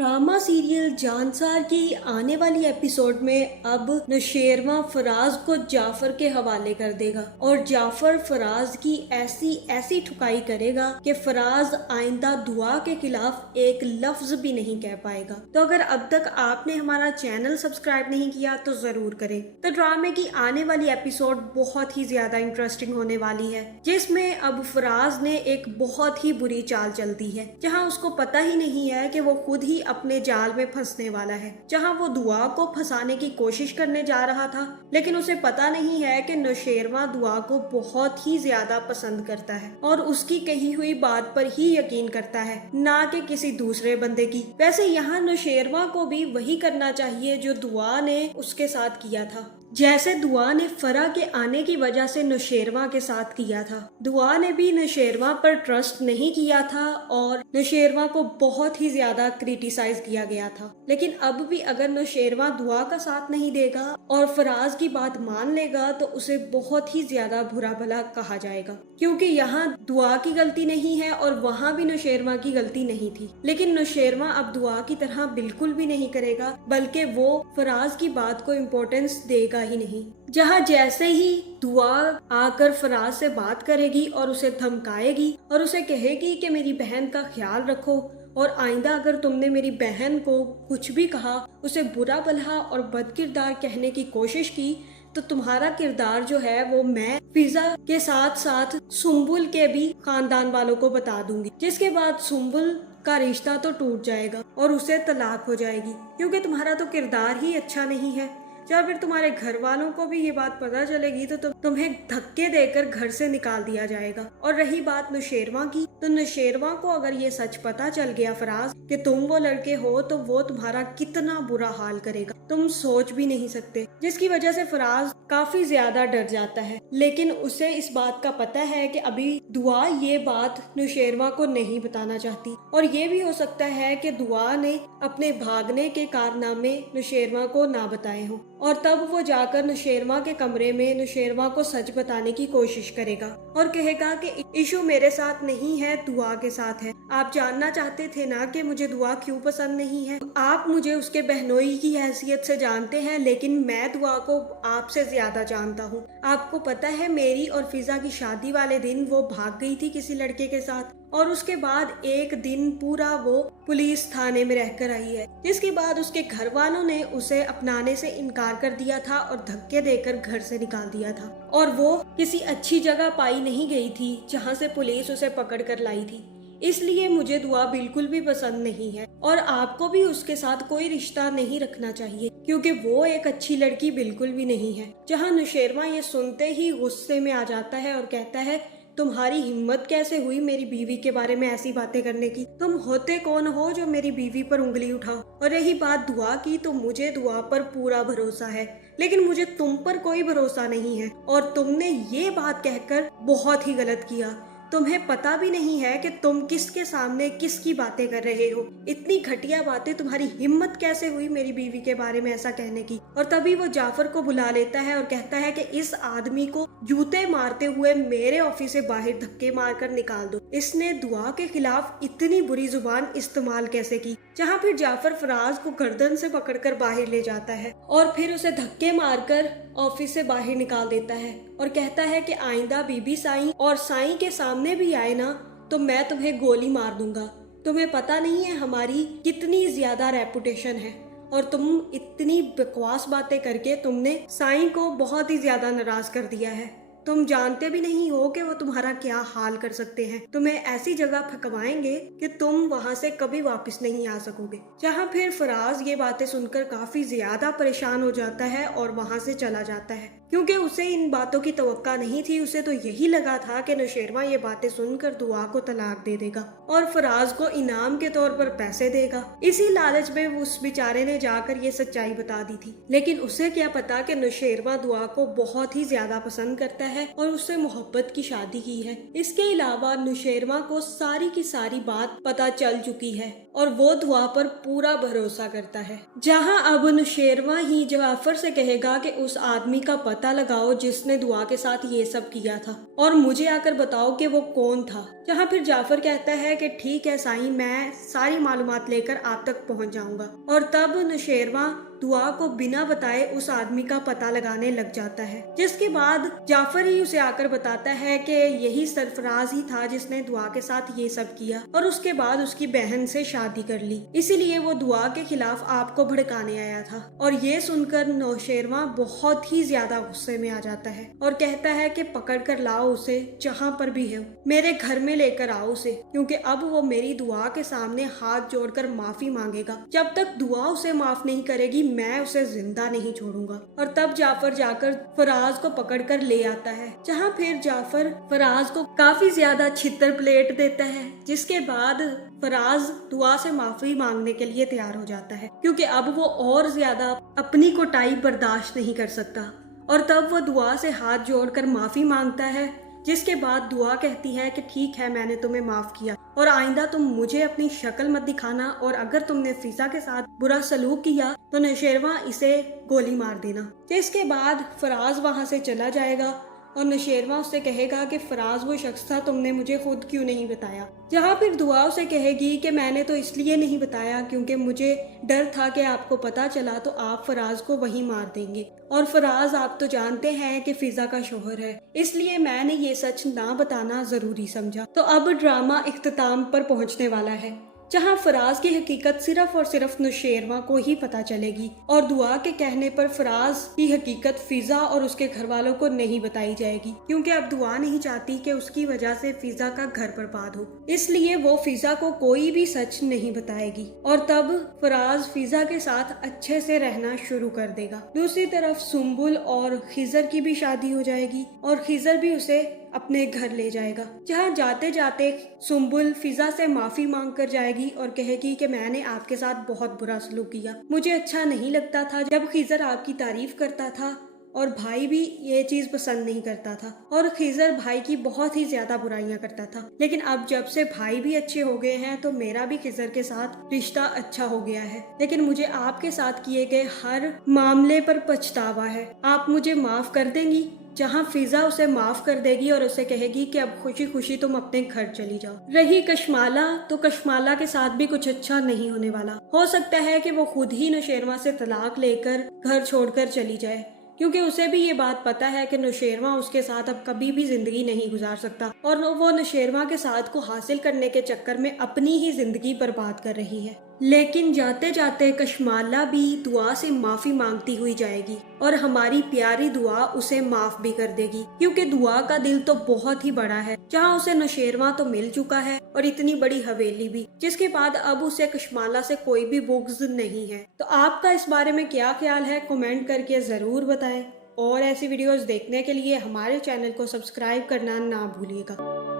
Drama serial Jansar की आने वाली एपिसोड में अब नौशेरवा फराज को जाफर के हवाले कर देगा और जाफर फराज की ऐसी ऐसी ठुकाई करेगा कि फराज आइंदा दुआ के खिलाफ एक लफ्ज भी नहीं कह पाएगा। तो अगर अब तक आपने हमारा चैनल सब्सक्राइब नहीं किया तो जरूर करें। तो ड्रामे की आने वाली एपिसोड बहुत ही ज्यादा इंटरेस्टिंग होने वाली है, जिसमें अब फराज ने एक बहुत ही बुरी चाल चलती है, जहाँ उसको पता ही नहीं है कि वो खुद ही अपने जाल में फंसने वाला है। जहां वो दुआ को फंसाने की कोशिश करने जा रहा था, लेकिन उसे पता नहीं है कि नौशेरवा दुआ को बहुत ही ज्यादा पसंद करता है और उसकी कही हुई बात पर ही यकीन करता है, ना कि किसी दूसरे बंदे की। वैसे यहाँ नौशेरवा को भी वही करना चाहिए जो दुआ ने उसके साथ किया था, जैसे दुआ ने फरा के आने की वजह से नौशेरवा के साथ किया था। दुआ ने भी नौशेरवा पर ट्रस्ट नहीं किया था और नौशेरवा को बहुत ही ज्यादा क्रिटिसाइज किया गया था। लेकिन अब भी अगर नौशेरवा दुआ का साथ नहीं देगा और फराज की बात मान लेगा तो उसे बहुत ही ज्यादा बुरा भला कहा जाएगा, क्योंकि यहाँ दुआ की गलती नहीं है और वहाँ भी नौशेरवा की गलती नहीं थी। लेकिन नौशेरवा अब दुआ की तरह बिल्कुल भी नहीं करेगा, बल्कि वो फराज की बात को इम्पोर्टेंस देगा ही नहीं। जहाँ जैसे ही दुआ आकर फराज से बात करेगी और उसे धमकाएगी और उसे कहेगी कि मेरी बहन का ख्याल रखो और आइंदा अगर तुमने मेरी बहन को कुछ भी कहा, उसे बुरा भला और बदकिरदार कहने की कोशिश की, तो तुम्हारा किरदार जो है वो मैं फिजा के साथ साथ सुम्बुल के भी खानदान वालों को बता दूंगी, जिसके बाद सुम्बुल का रिश्ता तो टूट जाएगा और उसे तलाक हो जाएगी, क्योंकि तुम्हारा तो किरदार ही अच्छा नहीं है। या फिर तुम्हारे घर वालों को भी ये बात पता चलेगी तो तुम्हें धक्के देकर घर से निकाल दिया जाएगा। और रही बात नौशेरवा की, तो नौशेरवा को अगर ये सच पता चल गया फराज कि तुम वो लड़के हो, तो वो तुम्हारा कितना बुरा हाल करेगा तुम सोच भी नहीं सकते, जिसकी वजह से फराज काफी ज्यादा डर जाता है। लेकिन उसे इस बात का पता है कि अभी दुआ ये बात नौशेरवा को नहीं बताना चाहती और ये भी हो सकता है कि दुआ ने अपने भागने के कारनामे नौशेरवा को ना बताए हों और तब वो जाकर नौशेरवा के कमरे में नौशेरवा को सच बताने की कोशिश करेगा और कहेगा कि इशू मेरे साथ नहीं है, दुआ के साथ है। आप जानना चाहते थे ना कि मुझे दुआ क्यों पसंद नहीं है। आप मुझे उसके बहनोई की हैसियत से जानते हैं, लेकिन मैं दुआ को आपसे ज्यादा जानता हूँ। आपको पता है मेरी और फिजा की शादी वाले दिन वो भाग गई थी किसी लड़के के साथ और उसके बाद एक दिन पूरा वो पुलिस थाने में रहकर आई है, जिसके बाद उसके घर वालों ने उसे अपनाने से इनकार कर दिया था और धक्के देकर घर से निकाल दिया था और वो किसी अच्छी जगह पाई नहीं गई थी जहाँ से पुलिस उसे पकड़ कर लाई थी। इसलिए मुझे दुआ बिल्कुल भी पसंद नहीं है और आपको भी उसके साथ कोई रिश्ता नहीं रखना चाहिए, क्योंकि वो एक अच्छी लड़की बिल्कुल भी नहीं है। जहाँ नौशेरवा ये सुनते ही गुस्से में आ जाता है और कहता है, तुम्हारी हिम्मत कैसे हुई मेरी बीवी के बारे में ऐसी बातें करने की? तुम होते कौन हो जो मेरी बीवी पर उंगली उठाओ? और रही बात दुआ की, तो मुझे दुआ पर पूरा भरोसा है, लेकिन मुझे तुम पर कोई भरोसा नहीं है और तुमने ये बात कहकर बहुत ही गलत किया। तुम्हें पता भी नहीं है कि तुम किसके सामने किसकी बातें कर रहे हो। इतनी घटिया बातें, तुम्हारी हिम्मत कैसे हुई मेरी बीवी के बारे में ऐसा कहने की? और तभी वो जाफर को बुला लेता है और कहता है कि इस आदमी को जूते मारते हुए मेरे ऑफिस से बाहर धक्के मारकर निकाल दो। इसने दुआ के खिलाफ इतनी बुरी जुबान इस्तेमाल कैसे की? जहाँ फिर जाफर फराज को गर्दन से पकड़कर बाहर ले जाता है और फिर उसे धक्के मारकर ऑफिस से बाहर निकाल देता है और कहता है कि आइंदा बीबी साईं और साईं के सामने भी आए ना तो मैं तुम्हें गोली मार दूंगा। तुम्हें पता नहीं है हमारी कितनी ज्यादा रेपुटेशन है और तुम इतनी बकवास बातें करके तुमने साईं को बहुत ही ज्यादा नाराज कर दिया है। तुम जानते भी नहीं हो कि वो तुम्हारा क्या हाल कर सकते हैं। तुम्हें ऐसी जगह फकवाएंगे कि तुम वहाँ से कभी वापस नहीं आ सकोगे। जहाँ फिर फराज ये बातें सुनकर काफी ज्यादा परेशान हो जाता है और वहाँ से चला जाता है, क्योंकि उसे इन बातों की तवक्का नहीं थी। उसे तो यही लगा था कि नौशेरवा ये बातें सुनकर दुआ को तलाक दे देगा और फराज को इनाम के तौर पर पैसे देगा। इसी लालच में उस बेचारे ने जाकर ये सच्चाई बता दी थी, लेकिन उसे क्या पता कि नौशेरवा दुआ को बहुत ही ज्यादा पसंद करता है और उससे मोहब्बत की शादी की है। इसके अलावा नौशेरवा को सारी की सारी बात पता चल चुकी है और वो दुआ पर पूरा भरोसा करता है। जहां अब नौशेरवा ही जाफर से कहेगा कि उस आदमी का पता लगाओ जिसने दुआ के साथ ये सब किया था और मुझे आकर बताओ कि वो कौन था। जहां फिर जाफर कहता है कि ठीक है साईं, मैं सारी मालूमात लेकर आप तक पहुंच जाऊंगा। और तब नौशेरवा दुआ को बिना बताए उस आदमी का पता लगाने लग जाता है, जिसके बाद जाफर ही उसे आकर बताता है कि यही सरफराज ही था जिसने दुआ के साथ ये सब किया और उसके बाद उसकी बहन से शादी कर ली, इसीलिए वो दुआ के खिलाफ आपको भड़काने आया था। और ये सुनकर नौशेरवा बहुत ही ज्यादा गुस्से में आ जाता है और कहता है कि पकड़ कर लाओ उसे, जहाँ पर भी है मेरे घर में लेकर आओ उसे, क्योंकि अब वो मेरी दुआ के सामने हाथ जोड़कर माफी मांगेगा। जब तक दुआ उसे माफ नहीं करेगी मैं उसे जिंदा नहीं छोड़ूंगा। और तब जाफर जाकर फराज को पकड़कर ले आता है, जहां फिर जाफर फराज को काफी ज्यादा छितर प्लेट देता है, जिसके बाद फराज दुआ से माफी मांगने के लिए तैयार हो जाता है, क्योंकि अब वो और ज्यादा अपनी कोताही बर्दाश्त नहीं कर सकता। और तब वो दुआ से हाथ जोड़कर माफी मांगता है, जिसके बाद दुआ कहती है कि ठीक है, मैंने तुम्हें माफ किया और आइंदा तुम मुझे अपनी शक्ल मत दिखाना, और अगर तुमने फिजा के साथ बुरा सलूक किया तो नौशेरवा इसे गोली मार देना। इसके बाद फराज वहां से चला जाएगा और नौशेरवा उससे कहेगा कि फराज वो शख्स था, तुमने मुझे खुद क्यों नहीं बताया। जहाँ फिर दुआ उसे कहेगी कि मैंने तो इसलिए नहीं बताया क्योंकि मुझे डर था कि आपको पता चला तो आप फराज को वहीं मार देंगे, और फराज आप तो जानते हैं कि फिजा का शोहर है, इसलिए मैंने ये सच ना बताना जरूरी समझा। तो अब ड्रामा इख्तिताम पर पहुंचने वाला है, जहां फराज की हकीकत सिर्फ और सिर्फ नौशेरवा को ही पता चलेगी और दुआ के कहने पर फराज की हकीकत फिजा और उसके घर वालों को नहीं बताई जाएगी, क्योंकि अब दुआ नहीं चाहती कि उसकी वजह से फिजा का घर बर्बाद हो, इसलिए वो फिजा को कोई भी सच नहीं बताएगी। और तब फराज फिजा के साथ अच्छे से रहना शुरू कर देगा। दूसरी तरफ सुम्बुल और खिजर की भी शादी हो जाएगी और खिजर भी उसे अपने घर ले जाएगा, जहाँ जाते जाते सुम्बुल फिजा से माफी मांग कर जाएगी और कहेगी कि मैंने आपके साथ बहुत बुरा सलूक किया, मुझे अच्छा नहीं लगता था जब खिजर आपकी तारीफ करता था, और भाई भी ये चीज पसंद नहीं करता था, और खिजर भाई की बहुत ही ज्यादा बुराइयां करता था। लेकिन अब जब से भाई भी अच्छे हो गए हैं तो मेरा भी खिजर के साथ रिश्ता अच्छा हो गया है, लेकिन मुझे आपके साथ किए गए हर मामले पर पछतावा है, आप मुझे माफ कर देंगी। जहां फिजा उसे माफ कर देगी और उसे कहेगी कि अब खुशी खुशी तुम अपने घर चली जाओ। रही कशमाला, तो कशमाला के साथ भी कुछ अच्छा नहीं होने वाला। हो सकता है कि वो खुद ही नौशेरवा से तलाक लेकर घर छोड़कर चली जाए, क्योंकि उसे भी ये बात पता है कि नौशेरवा उसके साथ अब कभी भी जिंदगी नहीं गुजार सकता, और वो नौशेरवा के साथ को हासिल करने के चक्कर में अपनी ही जिंदगी बर्बाद कर रही है। लेकिन जाते जाते कशमाला भी दुआ से माफी मांगती हुई जाएगी और हमारी प्यारी दुआ उसे माफ भी कर देगी, क्योंकि दुआ का दिल तो बहुत ही बड़ा है, जहाँ उसे नौशेरवा तो मिल चुका है और इतनी बड़ी हवेली भी, जिसके बाद अब उसे कशमाला से कोई भी बुग़्ज़ नहीं है। तो आपका इस बारे में क्या ख्याल है, कमेंट करके जरूर बताएं, और ऐसी वीडियोस देखने के लिए हमारे चैनल को सब्सक्राइब करना ना भूलिएगा।